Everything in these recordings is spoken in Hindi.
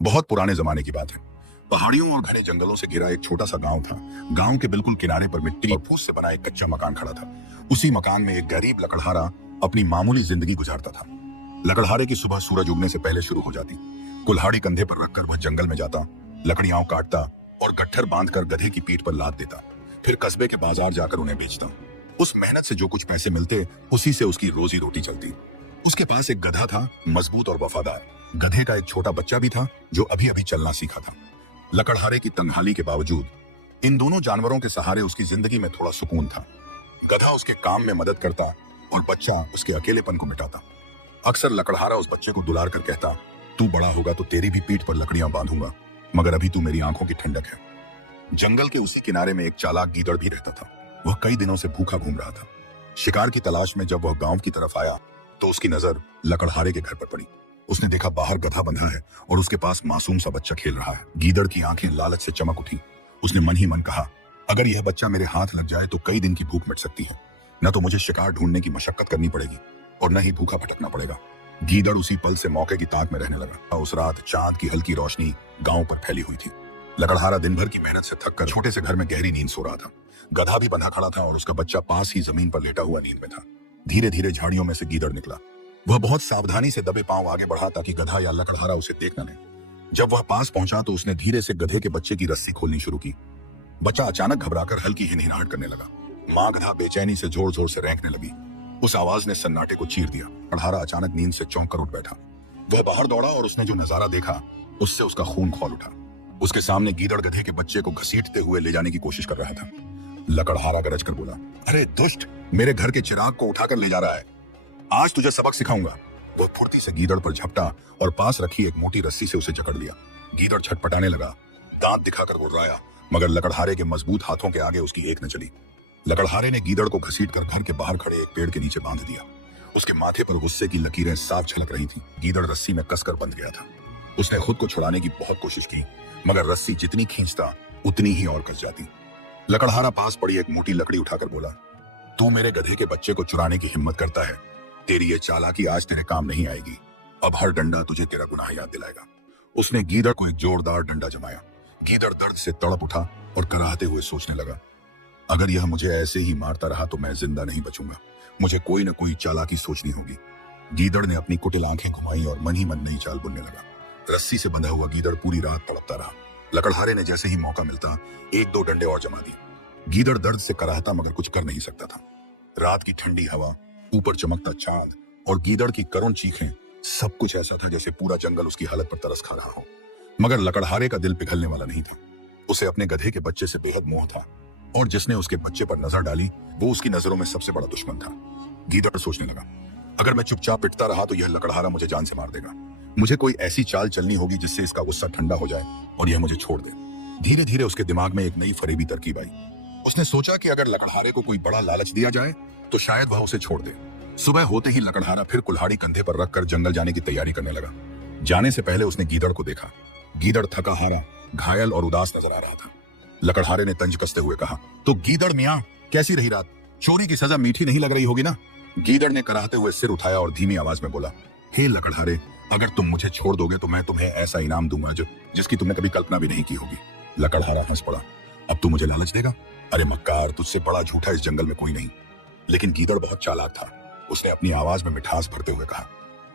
बहुत पुराने जमाने की बात है। पहाड़ियों और घने जंगलों से घिरा एक छोटा सा गांव था। गांव के बिल्कुल किनारे पर मिट्टी और फूस से बना एक कच्चा मकान खड़ा था। उसी मकान में एक गरीब लकड़हारा अपनी मामूली जिंदगी गुजारता था। लकड़हारे की सुबह सूरज उगने से पहले शुरू हो जाती। कुल्हाड़ी कंधे पर रखकर वह जंगल में जाता, लकड़ियां काटता और गट्ठर बांधकर गधे की पीठ पर लाद देता। फिर कस्बे के बाजार जाकर उन्हें बेचता। उस मेहनत से जो कुछ पैसे मिलते, उसी से उसकी रोजी रोटी चलती। उसके पास एक गधा था, मजबूत और वफादार। गधे का एक छोटा बच्चा भी था जो अभी अभी चलना सीखा था। लकड़हारे की तंगहाली के बावजूद इन दोनों जानवरों के सहारे उसकी जिंदगी में थोड़ा सुकून था। गधा उसके काम में मदद करता और बच्चा उसके अकेलेपन को मिटाता। अक्सर लकड़हारा उस बच्चे को दुलार कर कहता, तू बड़ा होगा तो तेरी भी पीठ पर लकड़ियां बांधूंगा, मगर अभी तू मेरी आंखों की ठंडक है। जंगल के उसी किनारे में एक चालाक गीदड़ भी रहता था। वह कई दिनों से भूखा घूम रहा था। शिकार की तलाश में जब वह गांव की तरफ आया तो उसकी नजर लकड़हारे के घर पर पड़ी। उसने देखा बाहर गधा बंधा है और उसके पास मासूम सा बच्चा खेल रहा है। गीदड़ की आंखें लालच से चमक उठी। उसने मन ही मन कहा, अगर यह बच्चा मेरे हाथ लग जाए तो कई दिन की भूख मिट सकती है। न तो मुझे शिकार ढूंढने की मशक्कत करनी पड़ेगी और न ही भूखा भटकना पड़ेगा। गीदड़ उसी पल से मौके की ताक में रहने लगा। उस रात चांद की हल्की रोशनी गांव पर फैली हुई थी। लकड़हारा दिन भर की मेहनत से थककर छोटे से घर में गहरी नींद सो रहा था। गधा भी बंधा खड़ा था और उसका बच्चा पास ही जमीन पर लेटा हुआ नींद में था। धीरे धीरे झाड़ियों में से गीदड़ निकला। वह बहुत सावधानी से दबे पांव आगे बढ़ा ताकि गधा या लकड़हारा उसे देख न ले। जब वह पास पहुंचा तो उसने धीरे से गधे के बच्चे की रस्सी खोलनी शुरू की। बच्चा अचानक घबराकर हल्की हिनहिनाहट करने लगा। मां गधा बेचैनी से जोर जोर से रेंकने लगी। उस आवाज ने सन्नाटे को चीर दिया। लकड़हारा अचानक नींद से चौंक कर उठ बैठा। वह बाहर दौड़ा और उसने जो नजारा देखा उससे उसका खून खौल उठा। उसके सामने गीदड़ गधे के बच्चे को घसीटते हुए ले जाने की कोशिश कर रहा था। लकड़हारा गरज कर बोला, अरे दुष्ट, मेरे घर के चिराग को उठाकर ले जा रहा है, आज तुझे सबक सिखाऊंगा। वह फुर्ती से गीदड़ पर झपटा और पास रखी एक मोटी रस्सी से उसे जकड़ लिया। गीदड़ छटपटाने लगा, दांत दिखाकर गुर्राया, मगर लकड़हारे के मजबूत हाथों के आगे उसकी एक न चली। लकड़हारे ने गीदड़ को घसीटकर घर के बाहर खड़े एक पेड़ के नीचे बांध दिया। उसके माथे पर गुस्से की लकीरें साफ झलक रही थी। गीदड़ रस्सी में कसकर बंध गया था। उसने खुद को छुड़ाने की बहुत कोशिश की, मगर रस्सी जितनी खींचता उतनी ही और कस जाती। लकड़हारा पास पड़ी एक मोटी लकड़ी उठाकर बोला, तू मेरे गधे के बच्चे को चुराने की हिम्मत करता है, तेरी ये चालाकी आज तेरे काम नहीं आएगी। अब हर डंडा तुझे तेरा गुनाह याद दिलाएगा। उसने गीदड़ को एक जोरदार डंडा जमाया। गीदड़ दर्द से तड़प उठा और कराहते हुए सोचने लगा, अगर यह मुझे ऐसे ही मारता रहा तो मैं जिंदा नहीं बचूंगा। मुझे कोई न कोई चालाकी सोचनी होगी। गीदड़ ने अपनी कुटिल आंखें घुमाई और मन ही मन नई चाल बुनने लगा। रस्सी से बंधा हुआ गीदड़ पूरी रात तड़पता रहा। लकड़हारे ने जैसे ही मौका मिलता एक दो डंडे और जमा दिए। गीदड़ दर्द से कराहता मगर कुछ कर नहीं सकता था। रात की ठंडी हवा, ऊपर चमकता चांद और गीदड़ की करुण चीखें, सब कुछ ऐसा था जैसे पूरा जंगल उसकी हालत पर तरस खा रहा हो। मगर लकड़हारे का दिल पिघलने वाला नहीं था। उसे अपने गधे के बच्चे से बेहद मोह था और जिसने उसके बच्चे पर नजर डाली वो उसकी नजरों में सबसे बड़ा दुश्मन था। गीदड़ सोचने लगा, अगर मैं चुपचाप पिटता रहा तो यह लकड़हारा मुझे जान से मार देगा। मुझे कोई ऐसी चाल चलनी होगी जिससे इसका गुस्सा ठंडा हो जाए और यह मुझे छोड़ दे। धीरे धीरे उसके दिमाग में एक नई फरेबी तरकीब आई। उसने सोचा कि अगर लकड़हारे को कोई बड़ा लालच दिया जाए तो शायद वह उसे छोड़ दे। सुबह होते ही लकड़हारा फिर कुल्हाड़ी कंधे पर रखकर जंगल जाने की तैयारी करने लगा। जाने से पहले उसने गीदड़ को देखा। गीदड़ थका हारा, घायल और उदास नजर आ रहा था। लकड़हारे ने तंज कसते हुए कहा, तो गीदड़ मियां, कैसी रही रात? चोरी की सजा मीठी नहीं लग रही होगी ना? गीदड़ ने कराहते हुए सिर उठाया और धीमी आवाज में बोला, हे लकड़हारे, अगर तुम मुझे छोड़ दोगे तो मैं तुम्हें ऐसा इनाम दूंगा जिसकी तुमने कभी कल्पना भी नहीं की होगी। लकड़हारा हंस पड़ा, अब तू मुझे लालच देगा? अरे मक्कार, तुझसे बड़ा झूठा इस जंगल में कोई नहीं। लेकिन गीदड़ बहुत चालाक था। उसने अपनी आवाज में मिठास भरते हुए कहा,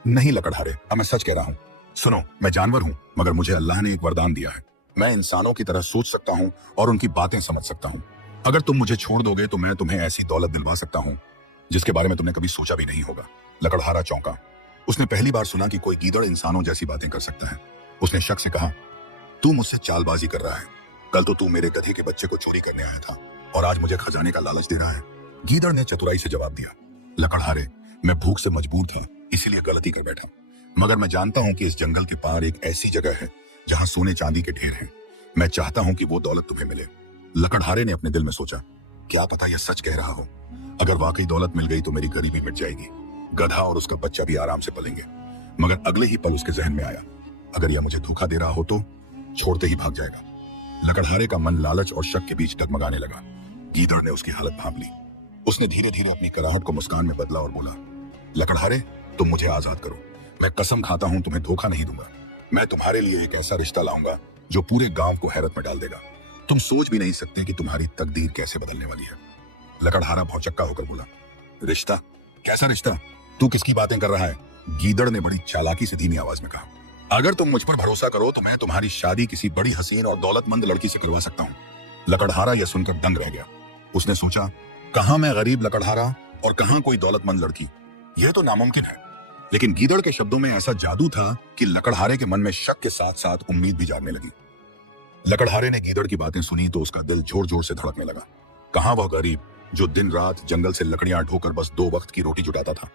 नहीं लकड़हारे, अब मैं सच कह रहा हूँ। सुनो, मैं जानवर हूँ मगर मुझे अल्लाह ने एक वरदान दिया है। मैं इंसानों की तरह सोच सकता हूँ और उनकी बातें समझ सकता हूँ। अगर तुम मुझे छोड़ दोगे तो मैं तुम्हें ऐसी दौलत दिलवा सकता हूँ जिसके बारे में तुमने कभी सोचा भी नहीं होगा। लकड़हारा चौंका। उसने पहली बार सुना कि कोई गीदड़ इंसानों जैसी बातें कर सकता है। उसने शक से कहा, तू मुझसे चालबाजी कर रहा है। कल तो तू मेरे गधे के बच्चे को चोरी करने आया था और आज मुझे खजाने का लालच दे रहा है। गीदड़ ने चतुराई से जवाब दिया, लकड़हारे, मैं भूख से मजबूर था इसीलिए गलती कर बैठा, मगर मैं जानता हूं कि इस जंगल के पार एक ऐसी जगह है जहां सोने चांदी के ढेर हैं। मैं चाहता हूं कि वो दौलत तुम्हें मिले। लकड़हारे ने अपने दिल में सोचा, क्या पता यह सच कह रहा हो। अगर वाकई दौलत मिल गई तो मेरी गरीबी मिट जाएगी। गधा और उसका बच्चा भी आराम से पलेंगे। मगर अगले ही पल उसके जहन में आया, अगर यह मुझे धोखा दे रहा हो तो छोड़ते ही भाग जाएगा। लकड़हारे का मन लालच और शक के बीच डगमगाने लगा। गीदड़ ने उसकी हालत भांप ली। उसने धीरे धीरे अपनी कराहट को मुस्कान में बदला और बोला, लकड़हारे, तुम मुझे आजाद करो। मैं कसम खाता हूं तुम्हें धोखा नहीं दूंगा। मैं तुम्हारे लिए एक ऐसा रिश्ता लाऊंगा जो पूरे गांव को हैरत में डाल देगा। तुम सोच भी नहीं सकते कि तुम्हारी तकदीर कैसे बदलने वाली है। लकड़हारा भौचक्का होकर बोला, रिश्ता? कैसा रिश्ता? तू किसकी बातें कर रहा है? गीदड़ ने बड़ी चालाकी से धीमी आवाज में कहा, अगर तुम मुझ पर भरोसा करो तो मैं तुम्हारी शादी किसी बड़ी हसीन और दौलतमंद लड़की से करवा सकता हूँ। लकड़हारा यह सुनकर दंग रह गया। उसने सोचा, कहां मैं गरीब लकड़हारा और कहां कोई दौलतमंद लड़की, यह तो नामुमकिन है। लेकिन गीदड़ के शब्दों में ऐसा जादू था कि लकड़हारे के मन में शक के साथ साथ उम्मीद भी जागने लगी। लकड़हारे ने गीदड़ की बातें सुनी तो उसका दिल जोर जोर से धड़कने लगा। कहां वह गरीब जो दिन रात जंगल से लकड़ियां ढोकर बस 2 वक्त की रोटी जुटाता था,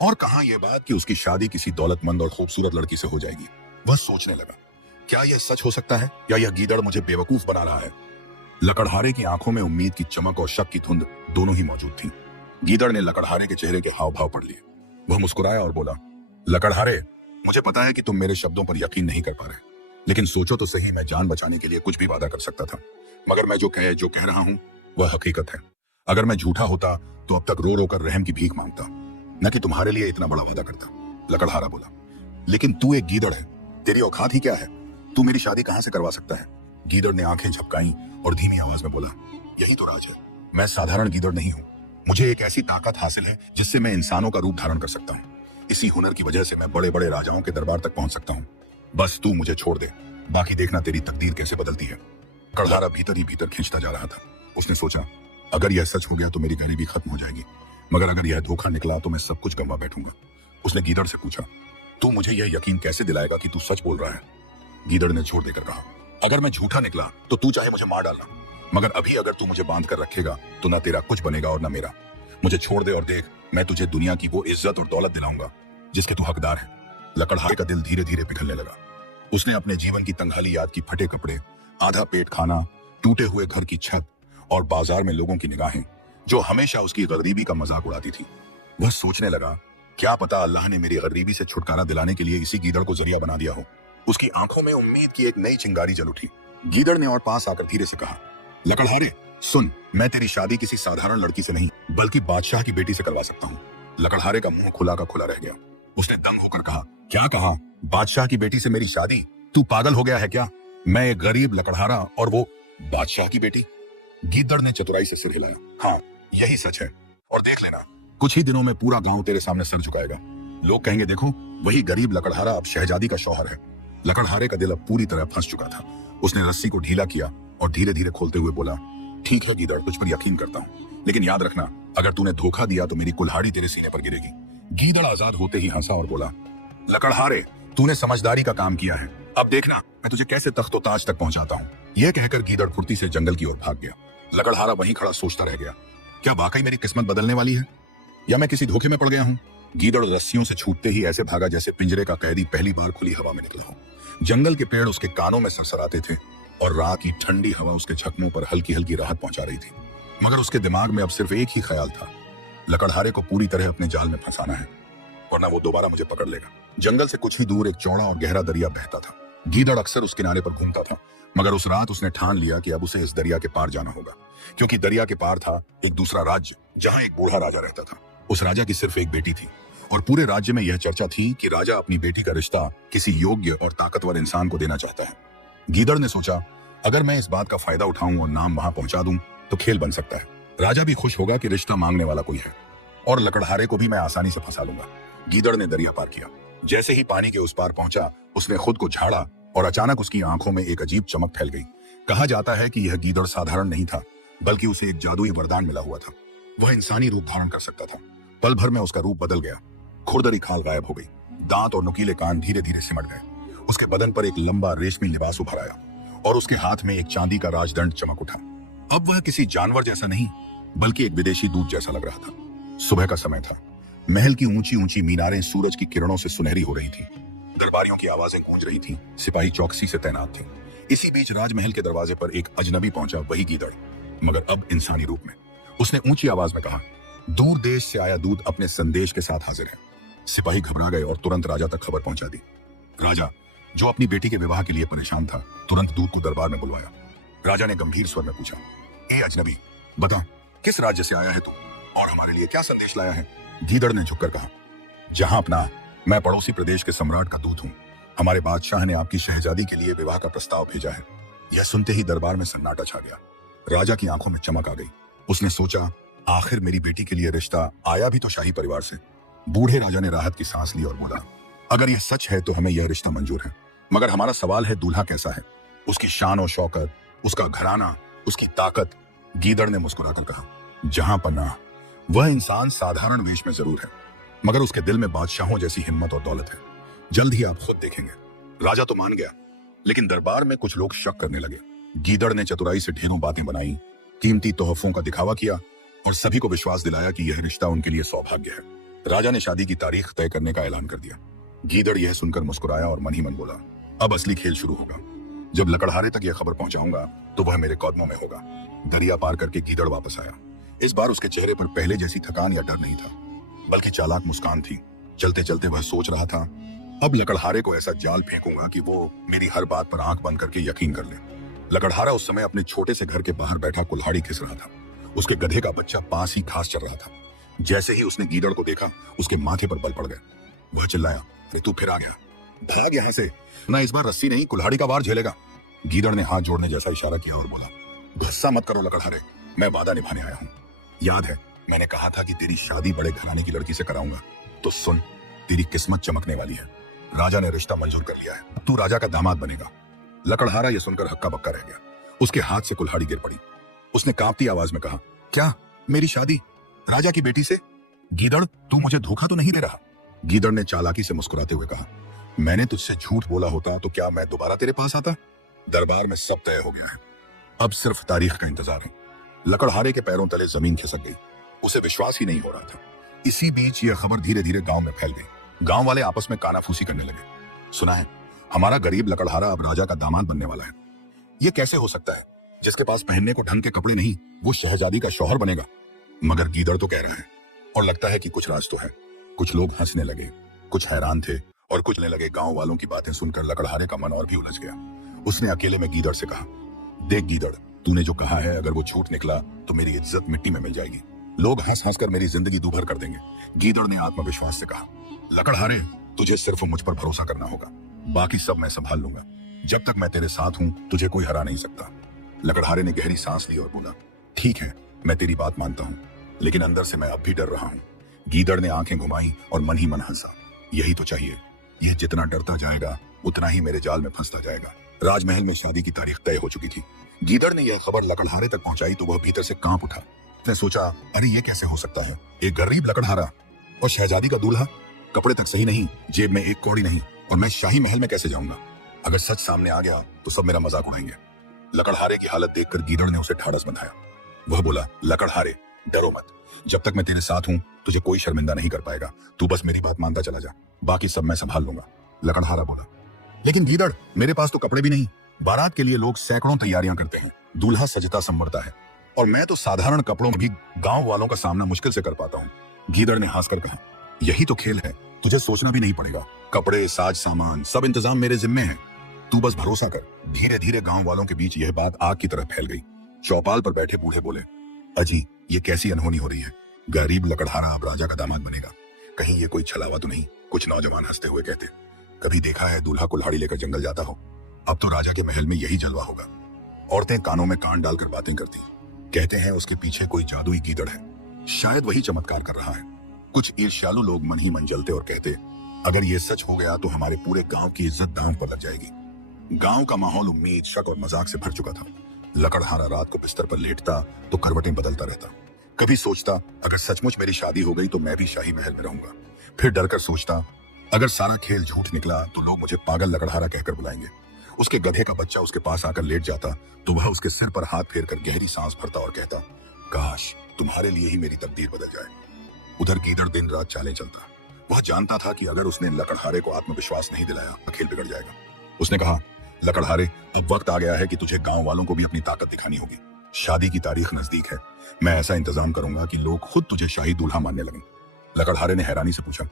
और कहां यह बात कि उसकी शादी किसी दौलतमंद और खूबसूरत लड़की से हो जाएगी। वह सोचने लगा, क्या यह सच हो सकता है या यह गीदड़ मुझे बेवकूफ बना रहा है? लकड़हारे की आंखों में उम्मीद की चमक और शक की धुंध दोनों ही मौजूद थी। गीदड़ ने लकड़हारे के चेहरे के हाव भाव पढ़ लिए। वह मुस्कुराया और बोला, लकड़हारे, मुझे पता है कि तुम मेरे शब्दों पर यकीन नहीं कर पा रहे, लेकिन सोचो तो सही, मैं जान बचाने के लिए कुछ भी वादा कर सकता था। मगर मैं जो कह रहा हूं वह हकीकत है। अगर मैं झूठा होता तो अब तक रो रो कर रहम की भीख मांगता, न कि तुम्हारे लिए इतना बड़ा वादा करता। लकड़हारा बोला, लेकिन तू एक गीदड़ है, तेरी औकात ही क्या है? तू मेरी शादी कहां से करवा सकता है? गीदड़ ने आंखें झपकाई और धीमी आवाज में बोला, यही तो राज है, मैं साधारण गीदड़ नहीं हूं। मुझे एक ऐसी ताकत हासिल है जिससे मैं इंसानों का रूप धारण कर सकता हूं। इसी हुनर की वजह से मैं बड़े बड़े राजाओं के दरबार तक पहुंच सकता हूं। बस तू मुझे छोड़ दे, बाकी देखना तेरी तकदीर कैसे बदलती है। लकड़हारा भीतर ही भीतर खींचता जा रहा था। उसने सोचा, अगर यह सच हो गया तो मेरी गरीबी खत्म हो जाएगी, मगर अगर यह धोखा निकला तो मैं सब कुछ गंवा बैठूंगा। उसने गीदड़ से पूछा, तू मुझे यह यकीन कैसे दिलाएगा कि तू सच बोल रहा है? गीदड़ ने छोड़ देकर कहा, अगर मैं झूठा निकला तो तू चाहे मुझे मार डालना, मगर अभी अगर तू मुझे बांध कर रखेगा तो ना तेरा कुछ बनेगा और ना मेरा। मुझे छोड़ दे और देख, मैं तुझे दुनिया की वो इज्जत और दौलत दिलाऊंगा जिसके तू हकदार है। लकड़हारे का दिल धीरे धीरे पिघलने लगा। उसने अपने जीवन की तंगहाली याद की, फटे कपड़े, आधा पेट खाना, टूटे हुए घर की छत और बाजार में लोगों की निगाहें जो हमेशा उसकी गरीबी का मजाक उड़ाती थी। वह सोचने लगा, क्या पता अल्लाह ने मेरी गरीबी से छुटकारा दिलाने के लिए इसी गीदड़ को जरिया बना दिया हो। उसकी आंखों में उम्मीद की एक नई चिंगारी जल उठी। गीदड़ ने और पास आकर धीरे से कहा, लकड़हारे सुन, मैं तेरी शादी किसी साधारण लड़की से नहीं बल्कि बादशाह की बेटी से करवा सकता हूँ। लकड़हारे का मुंह खुला का खुला रह गया। उसने दंग होकर कहा, क्या कहा? बादशाह की बेटी से मेरी शादी? तू पागल हो गया है क्या? मैं एक गरीब लकड़हारा और वो बादशाह की बेटी? गीदड़ ने चतुराई से सिर हिलाया, हाँ यही सच है, और देख लेना, कुछ ही दिनों में पूरा गांव तेरे सामने सर झुकाएगा। लोग कहेंगे, देखो वही गरीब लकड़हारा अब शहजादी का शौहर है। लकड़हारे का दिल अब पूरी तरह फंस चुका था। उसने रस्सी को ढीला किया और धीरे धीरे खोलते हुए बोला, ठीक है गीदड़, तुझ पर यकीन करता हूँ, लेकिन याद रखना, अगर तूने धोखा दिया तो मेरी कुल्हाड़ी तेरे सीने पर गिरेगी। गीदड़ आजाद होते ही हंसा और बोला, लकड़हारे, तूने समझदारी का काम किया है, अब देखना मैं तुझे कैसे तख्तो ताज तक पहुंचाता हूँ। यह कहकर गीदड़ फुर्ती से जंगल की ओर भाग गया। लकड़हारा वहीं खड़ा सोचता रह गया, क्या वाकई मेरी किस्मत बदलने वाली है या मैं किसी धोखे में पड़ गया हूँ? गीदड़ रस्सियों से छूटते ही ऐसे भागा जैसे पिंजरे का कैदी पहली बार खुली हवा में निकला हो। जंगल के पेड़ उसके कानों में सरसराते थे और रात की ठंडी हवा उसके जख्मों पर हल्की हल्की राहत पहुंचा रही थी। मगर उसके दिमाग में अब सिर्फ एक ही ख्याल था, लकड़हारे को पूरी तरह अपने जाल में फंसाना है, वरना वो दोबारा मुझे पकड़ लेगा। जंगल से कुछ ही दूर एक चौड़ा और गहरा दरिया बहता था। गीदड़ अक्सर उस किनारे पर घूमता था, मगर उस रात उसने ठान लिया कि अब उसे इस दरिया के पार जाना होगा, क्योंकि दरिया के पार था एक दूसरा राज्य जहां एक बूढ़ा राजा रहता था। उस राजा की सिर्फ एक बेटी थी और पूरे राज्य में यह चर्चा थी कि राजा अपनी बेटी का रिश्ता किसी योग्य और ताकतवर इंसान को देना चाहता है। गीदड़ ने सोचा, अगर मैं इस बात का फायदा उठाऊं और नाम वहां पहुंचा दूं तो खेल बन सकता है। राजा भी खुश होगा कि रिश्ता मांगने वाला कोई है, और लकड़हारे को भी मैं आसानी से फंसा लूंगा। गीदड़ ने दरिया पार किया। जैसे ही पानी के उस पार पहुंचा, उसने खुद को झाड़ा और अचानक उसकी आंखों में एक अजीब चमक फैल गई। कहा जाता है कि यह गीदड़ साधारण नहीं था, बल्कि उसे एक जादुई वरदान मिला हुआ था। वह इंसानी रूप धारण कर सकता था। पल भर में उसका रूप बदल गया। खुरदरी खाल गायब हो गई, दांत और नुकीले कान धीरे धीरे सिमट गए। उसके बदन पर एक लंबा रेशमी लिबास उभर आया और उसके हाथ में एक चांदी का राजदंड चमक उठा। अब वह किसी जानवर जैसा नहीं, बल्कि एक विदेशी दूत जैसा लग रहा था। सुबह का समय था। महल की ऊंची ऊंची मीनारें सूरज की किरणों से सुनहरी हो रही थी। दरबारियों की आवाजें गूंज रही थी। सिपाही चौकसी से तैनात थे। इसी बीच राजमहल के दरवाजे पर एक अजनबी पहुंचा, वही गीदड़, मगर अब इंसानी रूप में। उसने ऊंची आवाज में कहा, दूर देश से आया दूत अपने संदेश के साथ हाजिर है। सिपाही घबरा गए और तुरंत राजा तक खबर पहुंचा दी। राजा, जो अपनी बेटी के विवाह के लिए परेशान था, तुरंत दूत को दरबार में बुलवाया। राजा ने गंभीर स्वर में पूछा, ए अजनबी, बता किस राज्य से आया है तू और हमारे लिए क्या संदेश लाया है? गीदड़ ने झुककर कहा, जहां अपना, मैं पड़ोसी प्रदेश के सम्राट का दूत हूं। हमारे बादशाह ने आपकी शहजादी के लिए विवाह का प्रस्ताव भेजा है। यह सुनते ही दरबार में सन्नाटा छा गया। राजा की आंखों में चमक आ गई। उसने सोचा, आखिर मेरी बेटी के लिए रिश्ता आया भी तो शाही परिवार से। बूढ़े राजा ने राहत की सांस ली और बोला, अगर यह सच है तो हमें यह रिश्ता मंजूर है, मगर हमारा सवाल है, दूल्हा कैसा है? उसकी शान और शौकत, उसका घराना, उसकी ताकत। गीदड़ ने मुस्कुराकर कहा, जहां पन्ना, वह इंसान साधारण वेश में जरूर है, मगर उसके दिल में बादशाहों जैसी हिम्मत और दौलत है। जल्द ही आप खुद देखेंगे। राजा तो मान गया, लेकिन दरबार में कुछ लोग शक करने लगे। गीदड़ ने चतुराई से ढेरों बातें बनाई, कीमती तोहफों का दिखावा किया और सभी को विश्वास दिलाया कि यह रिश्ता उनके लिए सौभाग्य है। राजा ने शादी की तारीख तय करने का ऐलान कर दिया। गीदड़ यह सुनकर मुस्कुराया और मन ही मन बोला, अब असली खेल शुरू होगा। जब लकड़हारे तक यह खबर पहुंचाऊंगा तो वह मेरे कदमों में होगा। दरिया पार करके गीदड़ वापस आया। इस बार उसके चेहरे पर पहले जैसी थकान या डर नहीं था, बल्कि चालाक मुस्कान थी। चलते चलते वह सोच रहा था, अब लकड़हारे को ऐसा जाल फेंकूंगा कि वो मेरी हर बात पर आंख बंद करके यकीन कर ले। लकड़हारा उस समय अपने छोटे से घर के बाहर बैठा कुल्हाड़ी खिस रहा था। उसके गधे का बच्चा पास ही घास चर रहा था। जैसे ही उसने गीदड़ को देखा, उसके माथे पर बल पड़ गए। वह चिल्लाया, अरे तू फिर आ गया, भाग यहां से, ना इस बार रस्सी नहीं कुल्हाड़ी का वार झेलेगा। गीदड़ ने हाथ जोड़ने जैसा इशारा किया और बोला, गुस्सा मत करो लकड़हारे, मैं वादा निभाने आया हूं। याद है मैंने कहा था कि तेरी शादी बड़े घराने की लड़की से कराऊंगा, तो सुन, तेरी किस्मत चमकने वाली है। राजा ने रिश्ता मंजूर कर लिया है, अब तू राजा का दामाद बनेगा। लकड़हारा यह सुनकर हक्का बक्का रह गया। उसके हाथ से कुल्हाड़ी गिर पड़ी। उसने कांपती आवाज में कहा, क्या मेरी शादी राजा की बेटी से? गीदड़, तू मुझे धोखा तो नहीं दे रहा? गीदड़ ने चालाकी से मुस्कुराते हुए कहा, मैंने तुझसे झूठ बोला होता तो क्या मैं दोबारा तेरे पास आता? दरबार में सब तय हो गया है, अब सिर्फ तारीख का इंतजार है। लकड़हारे के पैरों तले जमीन खिसक गई। उसे विश्वास ही नहीं हो रहा था। इसी बीच यह खबर धीरे धीरे गांव में फैल गई। गांव वाले आपस में कानाफूसी करने लगे। सुना है, हमारा गरीब लकड़हारा अब राजा का दामाद बनने वाला है। यह कैसे हो सकता है? जिसके पास पहनने को ढंग के कपड़े नहीं, वो शहजादी का शौहर बनेगा। मगर गीदड़ तो कह रहा है, और लगता है कि कुछ राज तो है। कुछ लोग हंसने लगे, कुछ हैरान थे और कुछ ने लगे। गांव वालों की बातें सुनकर लकड़हारे का मन और भी उलझ गया। उसने अकेले में गीदड़ से कहा, देख गीदड़, तूने जो कहा है अगर वो झूठ निकला तो मेरी इज्जत मिट्टी में मिल जाएगी। लोग हंस हंस कर मेरी जिंदगी दूभर कर देंगे। गीदड़ ने आत्मविश्वास से कहा, लकड़हारे, तुझे सिर्फ मुझ पर भरोसा करना होगा, बाकी सब मैं संभाल लूंगा। जब तक मैं तेरे साथ हूं तुझे कोई हरा नहीं सकता। लकड़हारे ने गहरी सांस ली और बोला, ठीक है, मैं तेरी बात मानता हूं, लेकिन अंदर से मैं अब भी डर रहा हूं। गीदड़ ने आंखें घुमाई और मन ही मन हंसा। यही तो चाहिए। यह जितना डरता जाएगा उतना ही मेरे जाल में फंसता जाएगा। राजमहल में शादी की तारीख तय हो चुकी थी। गीदड़ ने यह खबर लकड़हारे तक पहुंचाई तो वह भीतर से कांप उठा। उसने सोचा, अरे ये कैसे हो सकता है? एक गरीब लकड़हारा और शहजादी का दूल्हा, कपड़े तक सही नहीं, जेब में एक कौड़ी नहीं, और मैं शाही महल में कैसे जाऊंगा? अगर सच सामने आ गया तो सब मेरा मजाक उड़ाएंगे। लकड़हारे की हालत देखकर गीदड़ ने उसे ढाढ़स बंधाया। वह बोला, लकड़हारे, डरो मत, जब तक मैं तेरे साथ हूं तुझे कोई शर्मिंदा नहीं कर पाएगा। तू बस मेरी बात मानता चला जा, बाकी सब मैं संभाल लूंगा। लकड़हारा बोला, लेकिन गीदड़, मेरे पास तो कपड़े भी नहीं। बारात के लिए लोग सैकड़ों तैयारियां करते हैं, दूल्हा सजता संवरता है, और मैं तो साधारण कपड़ों में भी गांव वालों का सामना मुश्किल से कर पाता हूँ। गीदड़ ने हंसकर कहा, यही तो खेल है, तुझे सोचना भी नहीं पड़ेगा। कपड़े, साज सामान, सब इंतजाम मेरे जिम्मे है। तू बस भरोसा कर। धीरे धीरे गांव वालों के बीच यह बात आग की तरह फैल गई। चौपाल पर बैठे बूढ़े बोले, अजी, ये कैसी अनहोनी हो रही है? गरीब लकड़हारा अब राजा का दामाद बनेगा, कहीं ये कोई छलावा तो नहीं? कुछ नौजवान हंसते हुए कहते, कभी देखा है दूल्हा कुल्हाड़ी लेकर जंगल जाता हो? अब तो राजा के महल में यही जलवा होगा। औरतें कानों में कान डालकर बातें करती, कहते हैं उसके पीछे कोई जादुई गीदड़ है, शायद वही चमत्कार कर रहा है। कुछ ईर्ष्यालु लोग मन ही मन जलते और कहते, अगर ये सच हो गया तो हमारे पूरे गांव की इज्जत दांव पर लग जाएगी। गांव का माहौल उम्मीद, शक और मजाक से भर चुका था। लकड़हारा रात को बिस्तर पर लेटता तो करवटें बदलता रहता। कभी सोचता, अगर सचमुच मेरी शादी हो गई तो मैं भी शाही महल में रहूंगा। फिर डरकर सोचता, अगर सारा खेल झूठ निकला तो लोग मुझे पागल लकड़हारा कहकर बुलाएंगे। उसके गधे का बच्चा उसके पास आकर लेट जाता तो वह उसके सिर पर हाथ फेरकर गहरी सांस भरता और कहता, काश तुम्हारे लिए ही मेरी तकदीर बदल जाए। उधर गीदड़ दिन रात चालें चलता। वह जानता था कि अगर उसने लकड़हारे को आत्मविश्वास नहीं दिलाया तो खेल बिगड़ जाएगा। उसने कहा, लकड़हारे, अब वक्त आ गया है कि तुझे गांव वालों को भी अपनी ताकत दिखानी होगी। शादी की तारीख नजदीक है, मैं ऐसा इंतजाम करूंगा कि लोग खुद तुझे शाही दूल्हा मानने लगें। लकड़हारे ने हैरानी से पूछा,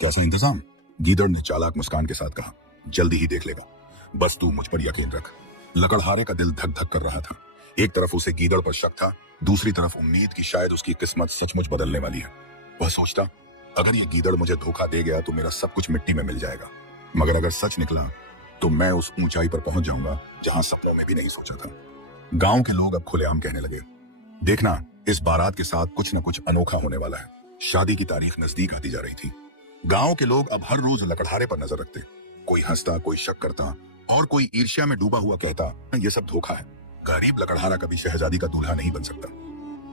कैसा इंतजाम? गीदड़ ने चालाक मुस्कान के साथ कहा, जल्दी ही देख लेगा, बस तू मुझ पर यकीन रख। लकड़हारे का दिल धक धक कर रहा था। एक तरफ उसे गीदड़ पर शक था, दूसरी तरफ उम्मीद कि शायद उसकी किस्मत सचमुच बदलने वाली है। वह सोचता, अगर ये गीदड़ मुझे धोखा दे गया तो मेरा सब कुछ मिट्टी में मिल जाएगा। मगर अगर सच निकला तो मैं उस ऊंचाई पर पहुंच जाऊंगा जहां सपनों में भी नहीं सोचा था। गांव के लोग अब खुलेआम कहने लगे, देखना, इस बारात के साथ कुछ न कुछ अनोखा होने वाला है। शादी की तारीख नजदीक आती जा रही थी। गांव के लोग अब हर रोज लकड़हारे पर नजर रखते। कोई हंसता, कोई शक करता और कोई ईर्ष्या में डूबा हुआ कहता, यह सब धोखा है। गरीब लकड़हारा कभी शहजादी का दूल्हा नहीं बन सकता।